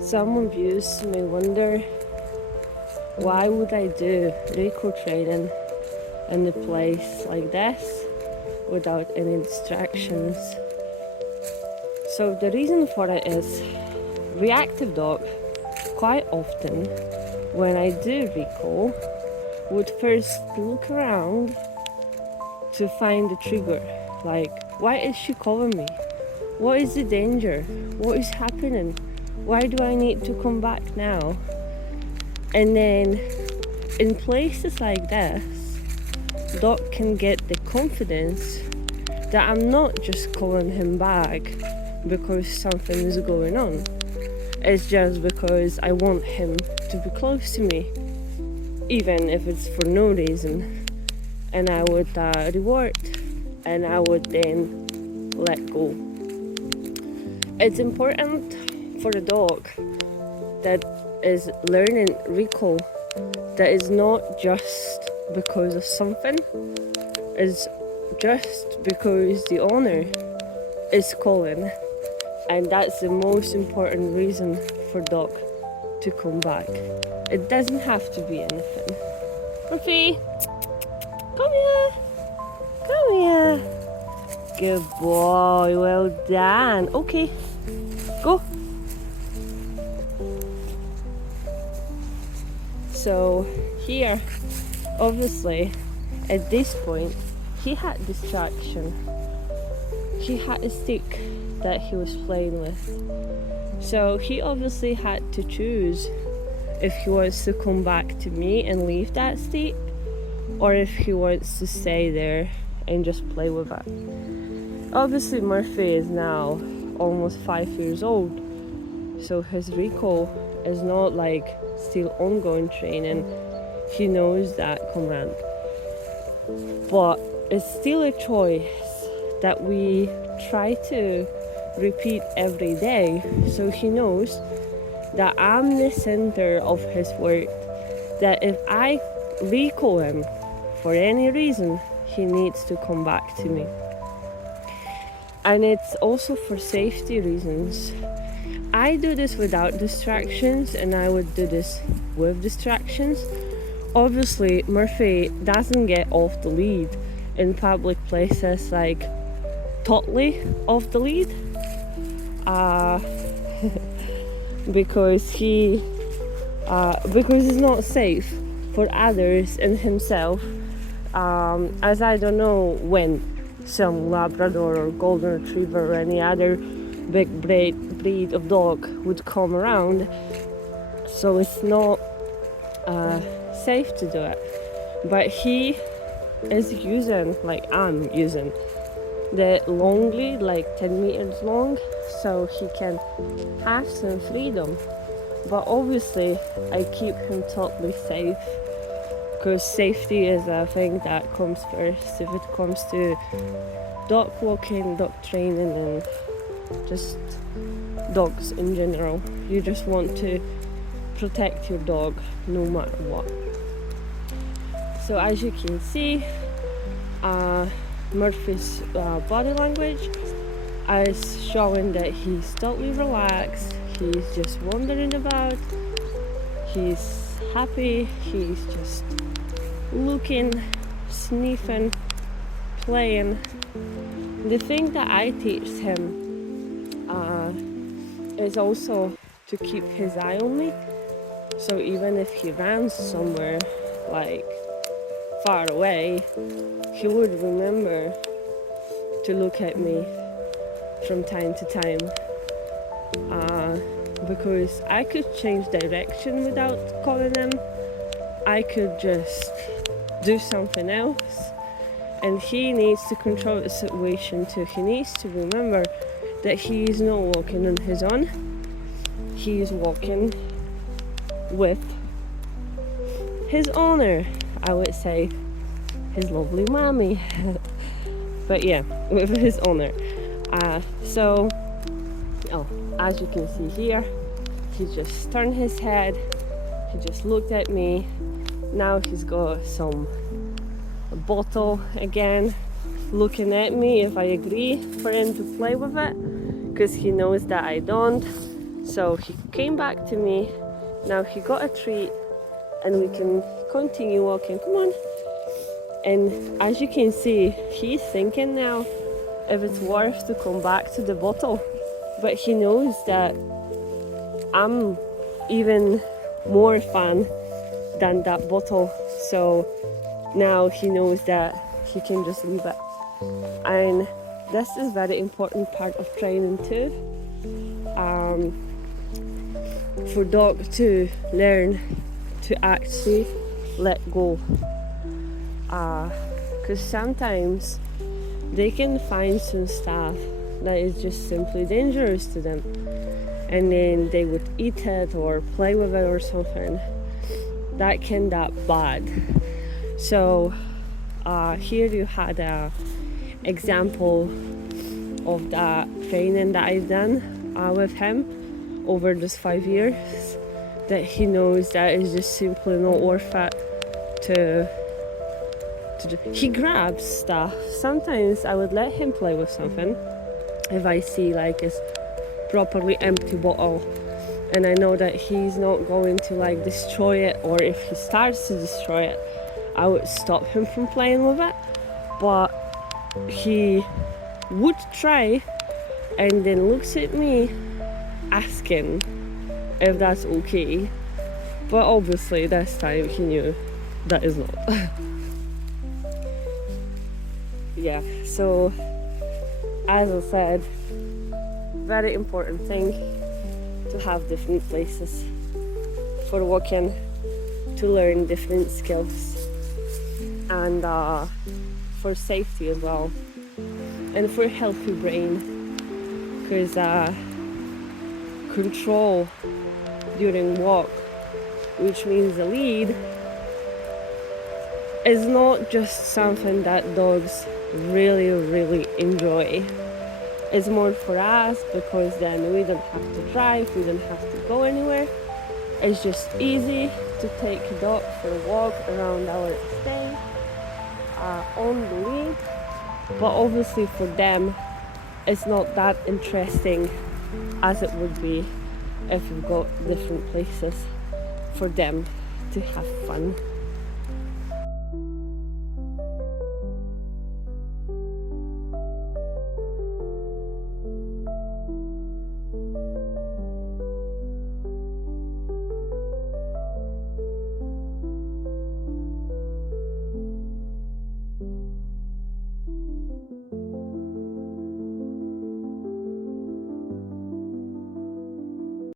Some of you may wonder, why would I do recall training in a place like this without any distractions? So the reason for it is reactive dog quite often when I do recall would first look around to find the trigger, like why is she calling me? What is the danger? What is happening? Why do I need to come back now? And then in places like this, dog can get the confidence that I'm not just calling him back because something is going on. It's just because I want him to be close to me, even if it's for no reason. And I would reward, and I would then let go. It's important for a dog that is learning recall that is not just because of something, it's just because the owner is calling. And that's the most important reason for dog to come back. It doesn't have to be anything. Murphy, come here. Come here. Good boy, well done. Okay, go. So here, obviously, at this point, he had distraction. He had a stick that he was playing with. So he obviously had to choose if he wants to come back to me and leave that stick, or if he wants to stay there and just play with it. Obviously Murphy is now almost 5 years old, so his recall is not like still ongoing training. He knows that command. But it's still a choice that we try to repeat every day, so he knows that I'm the center of his world, that if I recall him for any reason, he needs to come back to me. And it's also for safety reasons. I do this without distractions, and I would do this with distractions. Obviously, Murphy doesn't get off the lead in public places, like totally off the lead, because it's not safe for others and himself, as I don't know when some Labrador or Golden Retriever or any other big breed of dog would come around, so it's not safe to do it. But he is using, like I'm using, the long lead, like 10 meters long, so he can have some freedom. But obviously I keep him totally safe, because safety is a thing that comes first if it comes to dog walking, dog training, and just dogs in general. You just want to protect your dog no matter what. So as you can see, Murphy's body language is showing that he's totally relaxed, he's just wandering about, he's happy, he's just looking, sniffing, playing. The thing that I teach him is also to keep his eye on me. So even if he runs somewhere like far away, he would remember to look at me from time to time, because I could change direction without calling him. I could just do something else, and he needs to control the situation too. He needs to remember that he is not walking on his own. He is walking with his owner, I would say, his lovely mommy. But yeah, with his owner. As you can see here, he just turned his head, he just looked at me. Now he's got some bottle again, looking at me if I agree for him to play with it, because he knows that I don't. So he came back to me. Now he got a treat and we can continue walking. Come on. And as you can see, he's thinking now if it's worth to come back to the bottle. But he knows that I'm even more fan than that bottle. So now he knows that he can just leave it. And this is very important part of training too. For dogs to learn to actually let go. Because sometimes they can find some stuff that is just simply dangerous to them, and then they would eat it or play with it or something. That can that bad. So here you had a example of that training that I've done with him over those 5 years, that he knows that is just simply not worth it to do. He grabs stuff. Sometimes I would let him play with something if I see like it's properly empty bottle and I know that he's not going to like destroy it, or if he starts to destroy it, I would stop him from playing with it. But he would try and then looks at me asking if that's okay. But obviously this time he knew that is not. Yeah, so as I said, very important thing to have different places for walking, to learn different skills, and for safety as well, and for a healthy brain, because control during walk, which means the lead, is not just something that dogs really enjoy. It's more for us, because then we don't have to drive, we don't have to go anywhere. It's just easy to take a dog for a walk around our estate on the lead. But obviously for them it's not that interesting as it would be if you've got different places for them to have fun.